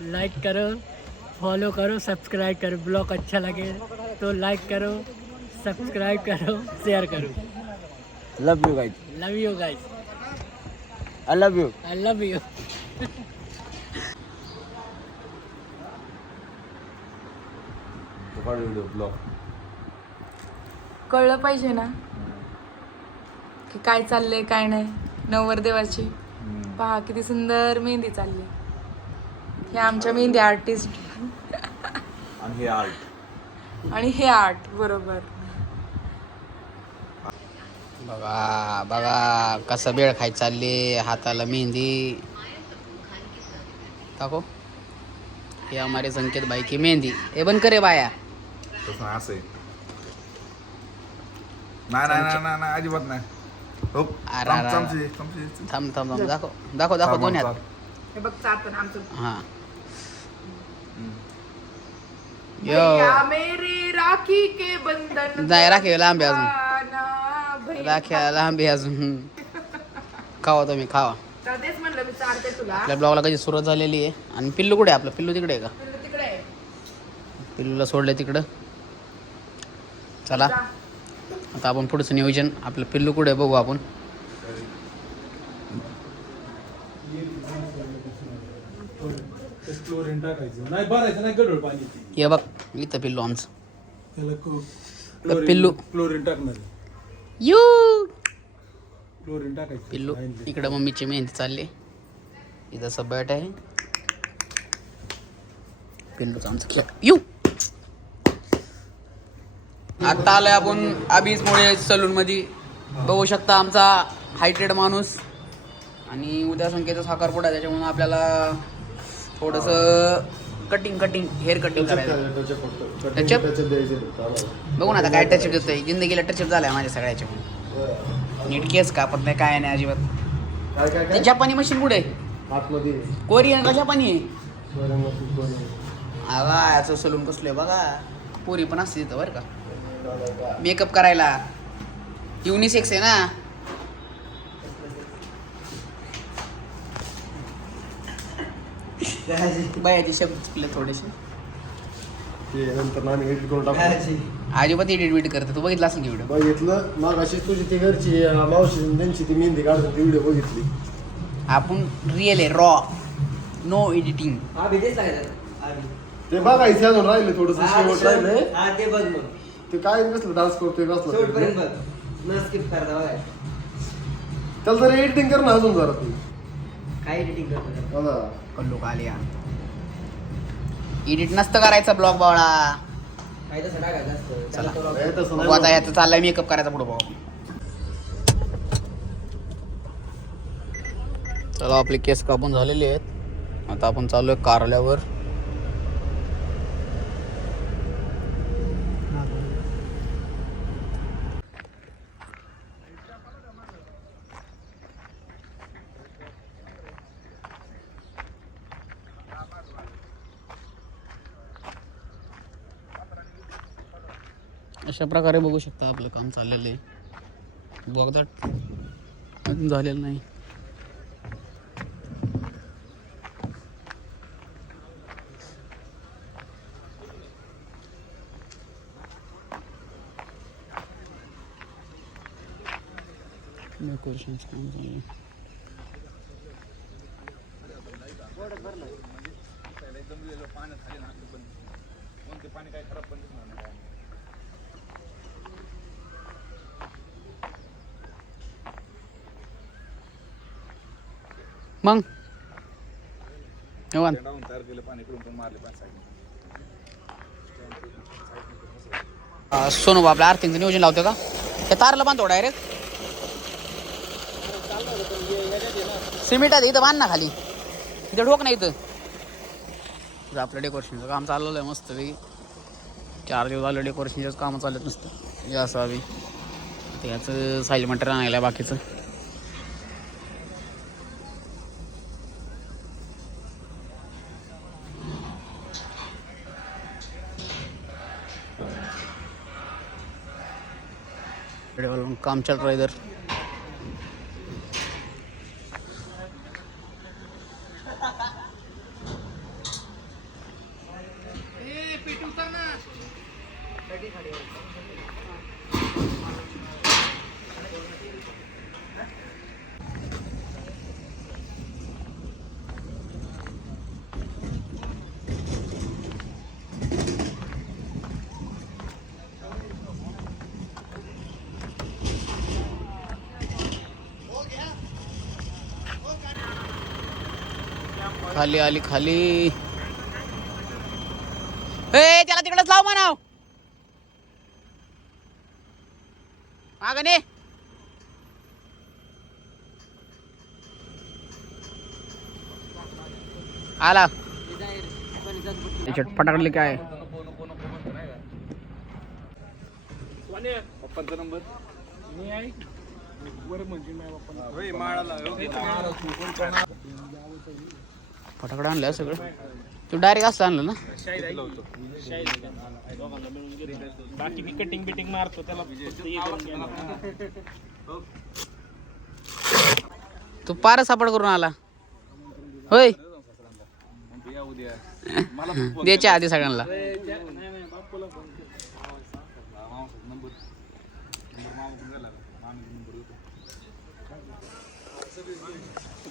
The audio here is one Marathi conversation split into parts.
लाइक करो फॉलो करो सब्सक्राइब करो ब्लॉग अच्छा लगे तो लाइक करो सब्सक्राइब करो शेयर करो। Love you guys love you guys I love you I love you video blog कळलं पाहिजे ना? की काय चाललंय काय नाही? नवरदेवाची. पहा किती सुंदर मेहंदी चालली. हे आमच्या मेहंदी आर्टिस्ट आणि हे आर्ट आणि हे आर्ट बरोबर. बघा बघा कसं बेळ खाय चालली हाताला मेहंदी. टाको हे हमारे संकेत भाई की मेहंदी. हे बंद करे बाया. तसं असं आहे. नाही नाही नाही नाही नाही अजिबात नाही. हो थांब थांब थांब दाखव दाखव दाखव दोन हात. हे बघ चालतं आमचं. हा. भैया यो मेरे राखी के बंधन नाही राखी लांबी अजून. राख्या लांबी अजून खावा तुम्ही खावा तर तेच म्हणलं मी चालते तुला आपल्या ब्लॉगला कधी सुरुवात झालेली आहे. आणि पिल्लू कुठे आहे? आपलं पिल्लू तिकडे आहे का? तुला तिकडे आहे. पिल्लूला सोडलं तिकडं. चला. आता आपण पुढचं नियोजन. आपलं पिल्लू कुठे आहे बघू आपण. क्लोरीन टाकायचं. नाही भरायचं नाही गडोळ पाणी हे बघ इथं पिल्लू आमचं. त्याला पिल्लू. क्लोरीन टाकणार यू! क्लोरीन टाकायचं. पिल्लू. इकडं मम्मीची मेहंदी चालली. इथं सबट आहे. पिल्लूचं आमचं खेळ. यू! आता आलोय आपण मुळे सलून मध्ये बघू शकता आमचा हायटेड माणूस. आणि उद्या संख्येचा साखरपुडा आहे त्याच्यामुळे आपल्याला थोडस कटिंग कटिंग हेअर कटिंग करायचं बघू. ना आता काय टचअप देतोय. जिंदगीला टचअप झालाय माझ्या सगळ्याच्या नीट केस कापत नाही काय नाही अजिबात. ते जपानी मशीन कुठे? आहे? कोरियन का जपानी? आहे आवा याचं सलून कसलं आहे बघा. पोरी पण असते तिथं बरं का. मेकअप करायला. युनिसेक्स आहे ना. बायाचे शब्द चुकले थोडेसे. नंतर आम्ही एडिट करून टाकू. अजिबात एडिट बिट करते तू बघितला असेल व्हिडिओ बघितलं. मग अशी तुझी ती घरची अं, मावशी आणि त्यांची ती मेहंदी काढतात ती व्हिडिओ बघितली. आपण रिअल आहे रॉ नो एडिटिंग ते बघायचं अजून राहिले थोडस शेवट राहिले. हा ते बघ मग. ते काय कसलं डान्स करतोय कसलं शेवटपर्यंत करतोय. बघ. न स्किप करता बघा. त्याला जरा एडिटिंग कर ना अजून जरा तू. काय एडिटिंग करतो बघा. कल्लू आलिया एडिट नसतं करायचं ब्लॉग बावळा. चला. हे बघू आता याचं चाललंय मेकअप करायचा पुढे बघू. चला आपले केस कापून झालेले आहेत. आता आपण चालू आहे कारल्यावर. अशा प्रकारे बघू शकता आपलं काम चाललेलं आहे. बघदाट अजून झालेलं नाही. डेकोरेशनचं काम चालू आहे. पाणी काय खराब पण मग? ने. सोनू आपल्या आर्थिंगचं नियोजन लावतो का? त्या तारला बांधतो डायरेक्ट सिमेंट आहे इथं बांध ना खाली. इथं ढोक नाही इथं. आपलं डेकोरेशनचं काम चाललेलं आहे मस्त वेगळी चार दिवस झालं डेकोरेशनचंच काम चालत नसतं. या असं हवी त्याचं साईल मटेरियल आणायला आहे बाकीचं काम चल रहा है इधर खाली आली खाली. ए त्याला तिकडच लाव म्हणाव. मागणे आला. फटाकडले काय पप्पांचा नंबर? फटाकडं आणलं सगळं तू डायरेक्ट असं आणलं ना? बाकी मी कटिंग बिटिंग मारतो त्याला. तू पार सापड करून आला. होय. द्यायच्या आधी सगळ्यांना.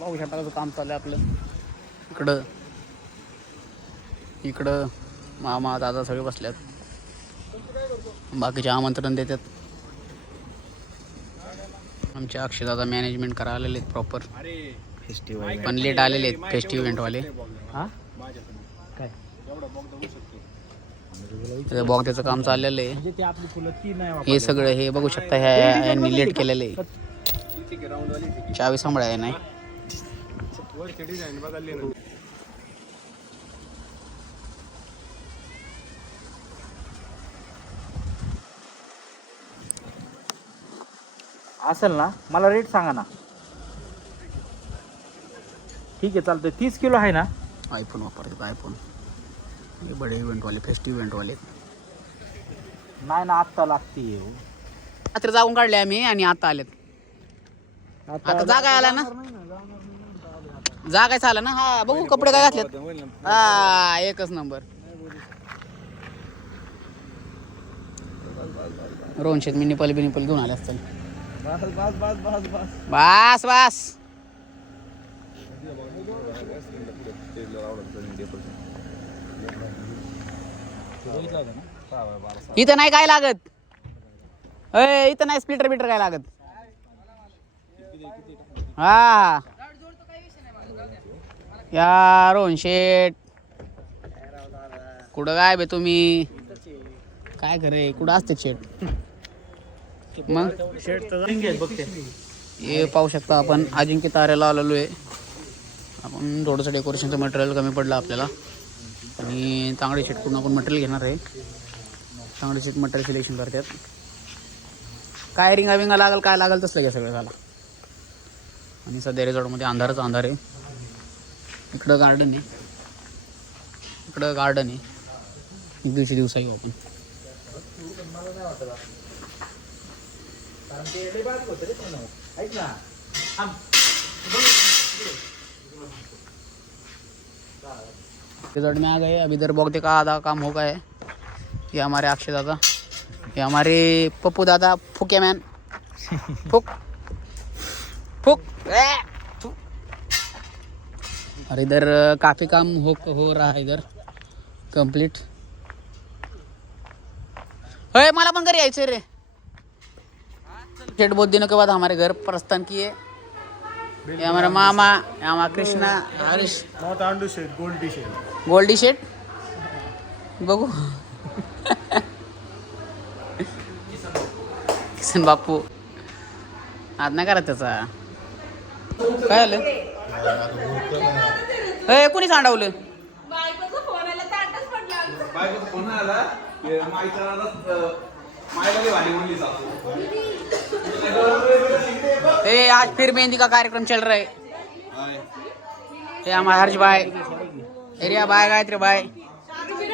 पाहू शकता कसं काम चालू आहे आपलं. इकडं. इकडं मामा दादा सगळे बसल्यात. बाकीचे आमंत्रण देतात. आमचे अक्षयदादा मॅनेजमेंट करा आलेले आहेत प्रॉपर फेस्टिवल पण लेट आलेले आहेत फेस्टिव्ह इव्हेंटवाले हा? बॉक्सचं काम चाललेलं आहे. हे सगळं हे बघू शकता ह्या यांनी लेट केलेलं आहे. चावी सांभाळाय नाही. असेल ना? मला रेट सांगा ना. ठीक आहे चालतंय. तीस किलो आहे ना? आयफोन वापरतात आयफोन हे बडे इव्हेंटवाले फेस्टिव्ह इव्हेंटवाले नाही ना आत्ता लागते रात्री जाऊन काढले आम्ही आणि आता आलेत. आता जागा आला ना? जागायचं आला ना? हा बघू कपडे काय घातलेत. हा एकच नंबर. रोहन शेत मी निपल बिनिपल घेऊन आले असतील. बस बस. इथं नाही काय लागत. अय इथं नाही स्प्लिटर बिटर काय लागत. हा. या रोहन शेट. कुठं काय बे तुम्ही? काय करे कुठं असते शेट? मग? हे पाहू शकता आपण. अजिंक्य ताऱ्याला आलेलो आहे. आपण थोडंसं डेकोरेशनचं मटेरियल कमी पडलं आपल्याला. आणि तांगडी शेटकडून आपण मटेरियल घेणार आहे. तांगडी शेट मटेरियल सिलेक्शन करतात. काय रिंगा विंगा लागल काय लागल तसलं घ्या सगळं झालं. आणि सध्या रिझॉर्टमध्ये अंधारच अंधार आहे. इकडं गार्डन आहे. इकडं गार्डन आहे. एक दिवशी दिवसा येऊ हो आपण. रिजल्ट में आ गए अभी इधर बघते का आधा काम हो गया है ये हमारे अक्षय दादा. ये हमारे पप्पू दादा. फुके मैन फुक. फुक। और इधर काफ़ी काम हो हो रहा है इधर. कंप्लीट अरे मला पण घरी यायचं रे. डेढ़ बहुत दिनों के बाद हमारे घर प्रस्थान किए. ये हमारा मामा हमारा कृष्णा हरीश. नॉट शेड गोल्ड टी शेड. गोल्डी शेट बघू. किसन बापू. आज नाही करा त्याचा. काय आलं? ए कोणी सांडवलं? बायकोचा फोन आला अं, लई भारी बोलली सासू. ए आज फिर मेहंदी का कार्यक्रम चल रहा है? ये हमारा हर्ष भाई. एरिया भाई गायत्री भाई.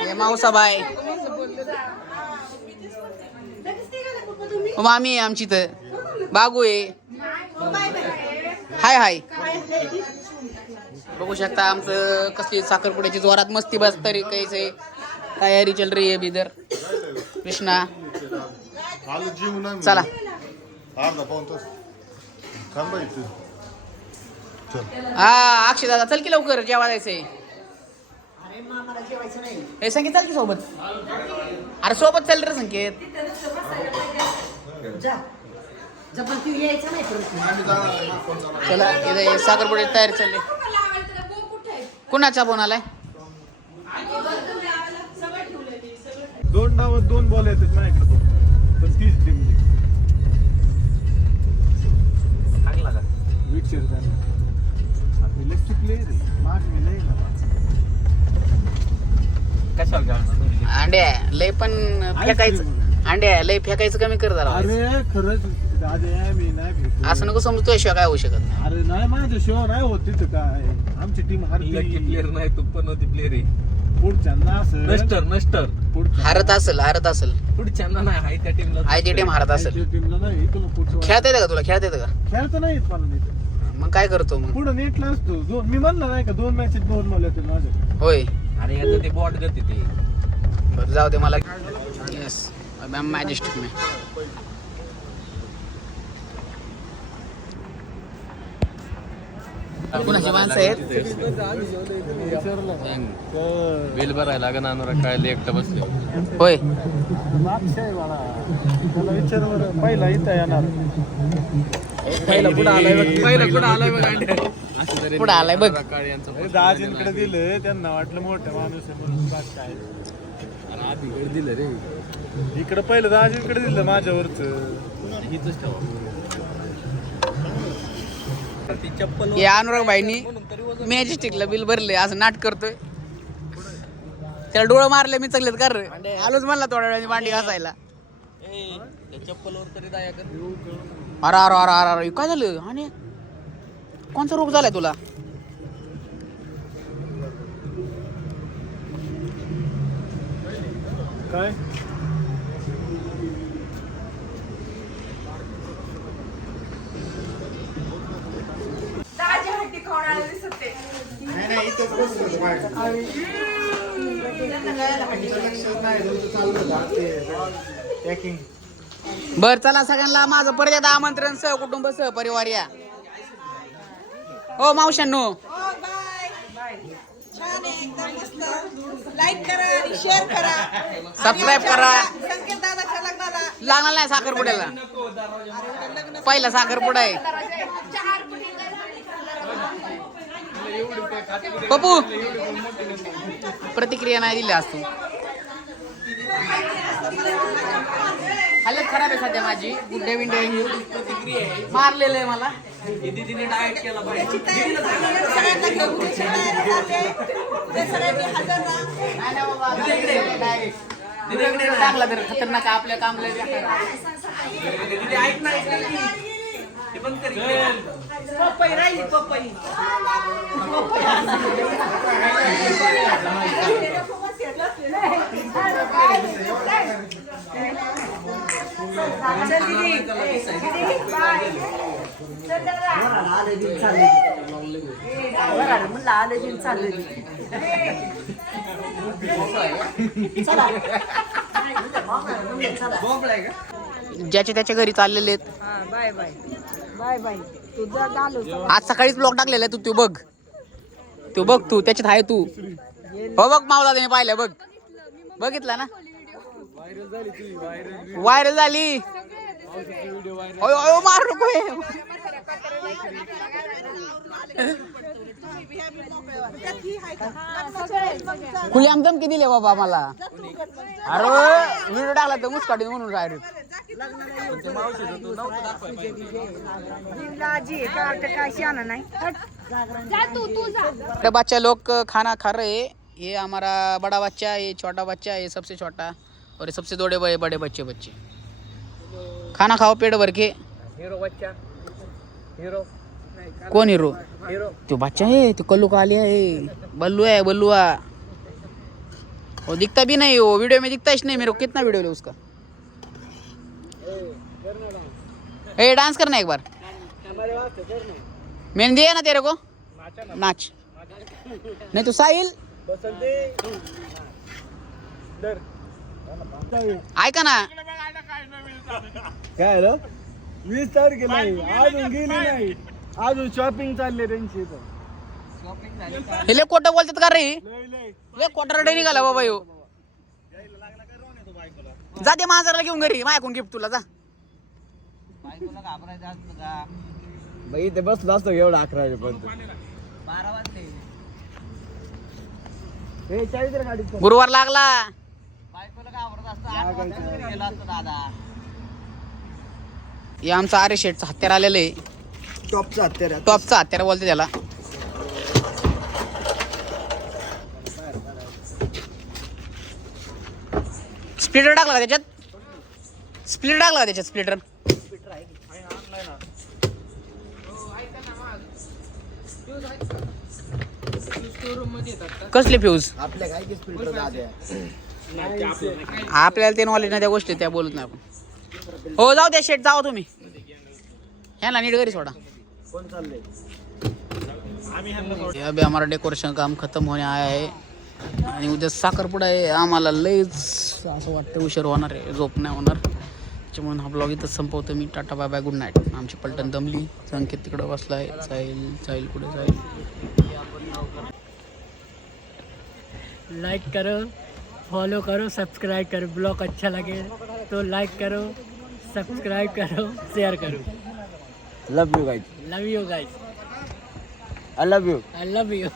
ये माऊसा भाई. मामी आहे आमची तर. बागू आहे. हाय हाय. बघू शकता आमचं कसली साखरपुड्याची जोरात मस्ती बस तरी कैसे तयारी चल रही है अभी इधर कृष्णा चल. हा अक्षय दादा चल की लवकर जेवा जायचंय. हे संकेत चल की सोबत. अरे सोबत चल रे संकेत. चला इथे साखरपुडे तयार चालले. कुणाचा फोन आलाय? दोन डावात दोन बॉल येतात माझ्याकडे. पण तीच टीम लेफ्ट तुम्ही? अंड्या लय पण फेकायचं. अंड्या लय फेकायचं कमी कर जरा अरे खरंच दादा मी नाही भेटू असं नको समजतोय शिवाय काय होऊ शकत नाही. अरे नाही माझ्या शिवाय नाही होत तिथं काय. आमची टीम लकी हरती प्लेअर नाही तू पण होती प्लेअर आहे. पुढच्यांना असं. नस्टर नस्टर पुढच्या हारत असेल हारत असेल. पुढच्यांना नाही हाय त्या टीमला आय ती. टीम हारत असेल. टीमला नाही तुला पुढचं खेळता येतं का तुला? खेळता येतं का? खेळता नाही येत मला मग काय करतो मग? पुढं नेटला असतो. दोन मी म्हणलं नाही का दोन मॅचेस दोन मला येते माझ्या होय. आणि याचं ते बॉट देते ते. बरं जाऊ दे मला येस मॅम मॅजेस्टिक में बिल भरायला लागेल आणून काय एकटं बसले होय पहिला इथं येणार पहिला पुढे आलाय बघ पहिला पुढे आलाय बघ पुढं आलाय बघ दाजींकडे दिलं त्यांना वाटलं मोठं माणूस आहे म्हणून काय दिलं रे इकडे पहिलं दाजींकडे दिलं माझ्यावरच. हिच ठेवा ती चप्पल या अनुराग भाईनी मॅजेस्टिकला बिल भरले असं नाट करतोय. त्याला डोळं मारले मी चगलेत कर आलोच म्हणला थोड्या वेळाने भांडी घासायला. चप्पलवर तरी दया कर अरे अरे अरे अरे अरे काय झालं? आणि कोणचा रोग झालाय तुला? काय? बर चला सगळ्यांना माझं परत एकदा आमंत्रण सह कुटुंब सह परिवार या. हो मावशांनो लाईक करा आणि शेअर करा. सबस्क्राईब करा. संकेत दादाच्या लग्नाला. लागणार नाही साखरपुड्याला. पहिला साखरपुडा आहे. पप्पू प्रतिक्रिया नाही दिली आज तू. हालत खराब आहे सध्या माझी. गुड्डे विंडे मारलेलं आहे मला. सगळ्यांना घेऊन पुढची टाकला तर खतरनाक आपल्या काम ऐक बेकार पपई राहिली पपई. ज्याच्या त्याच्या घरी चाललेले आहेत. Bye bye. Bye bye. आज सकाळीच ब्लॉग टाकलेला आहे तू तू बघ. तू बघ तू त्याच्यात आहे तू. हो बघ मावला त्याने पाहिलं बघ. बघितला ना? व्हायरल झाली. अयो अयो मार नको हे. आमदम किती दिले बाबा मला अरे व्हिडिओ टाकला तर मुस्काटी म्हणून डायरेक्ट काय शाना नाही. छोटे बच्चा लोग खाना खा रहे. हैं ये हमारा बड़ा बच्चा ये छोटा बच्चा ये सबसे छोटा. और ये सबसे बड़े बड़े बड़े बच्चे बच्चे. खाना खाओ पेट भर के. हिरो बच्चा. हिरो कौन हीरो हिरो तो बच्चा है तो कल्लू का लिया है. बल्लू है बल्लुआ. वो दिखता भी नहीं वो वीडियो में दिखता ही नहीं मेरे को कितना वीडियो ले उसका? ए डांस करना एक बार. मैंने दिया ना तेरे को? नाच. नहीं तो साहिल? ऐका ना. काय आलं वीस तारखेला आहे. अजून गेली नाही. अजून शॉपिंग चालली त्यांची इथं. हे लय खोटं बोलतात का रे? लय लय निघाला बाबा यो. जा ते मांजराला घेऊन घरी मायकून गिफ्ट तुला जा. बायकोला घाबरायचं असतं का? बाई ते बसलो असतो एवढा अकरा वाजेपर्यंत बारा वाजले. हे चाळीस रे गाडीत गुरुवार लागला. बायकोला घाबरत असतं. आठ वाजता घरी गेला असतो दादा. हे आमचं आरे शेटचं हत्यार आलेलं आहे. टॉपचा हत्यार टॉपचं हत्यार बोलते त्याला. स्प्लिटर टाकला का त्याच्यात? स्प्लिटर टाकला का त्याच्यात स्प्लिटर? कसले फ्यूज आपल्या काय की स्पीड दाद्या? आपल्याला ते नॉलेज नाही त्या गोष्टी त्या बोलत नाही आपण. हो जाऊ द्या शेट जाऊ तुम्ही. ह्याला नीट घरी सोडा. कोण चाललंय अभी हमारा डेकोरेशन काम खतम होणे आया आहे. आणि उद्या साखरपुडा आहे. आम्हाला लईच असं वाटतं उशीर होणार आहे झोप नाही होणार. त्याच्यामुळे हा ब्लॉग इथंच संपवतो मी. Tata bye bye good night. आमची पलटण दमली. संकेत तिकडं बसलाय. जाईल जाईल कुठे जाईल. लाइक करो फॉलो करो सब्सक्राइब करो. ब्लॉग अच्छा लगे तो लाइक करो सब्सक्राइब करो शेयर करो. Love you guys love you guys I love you I love you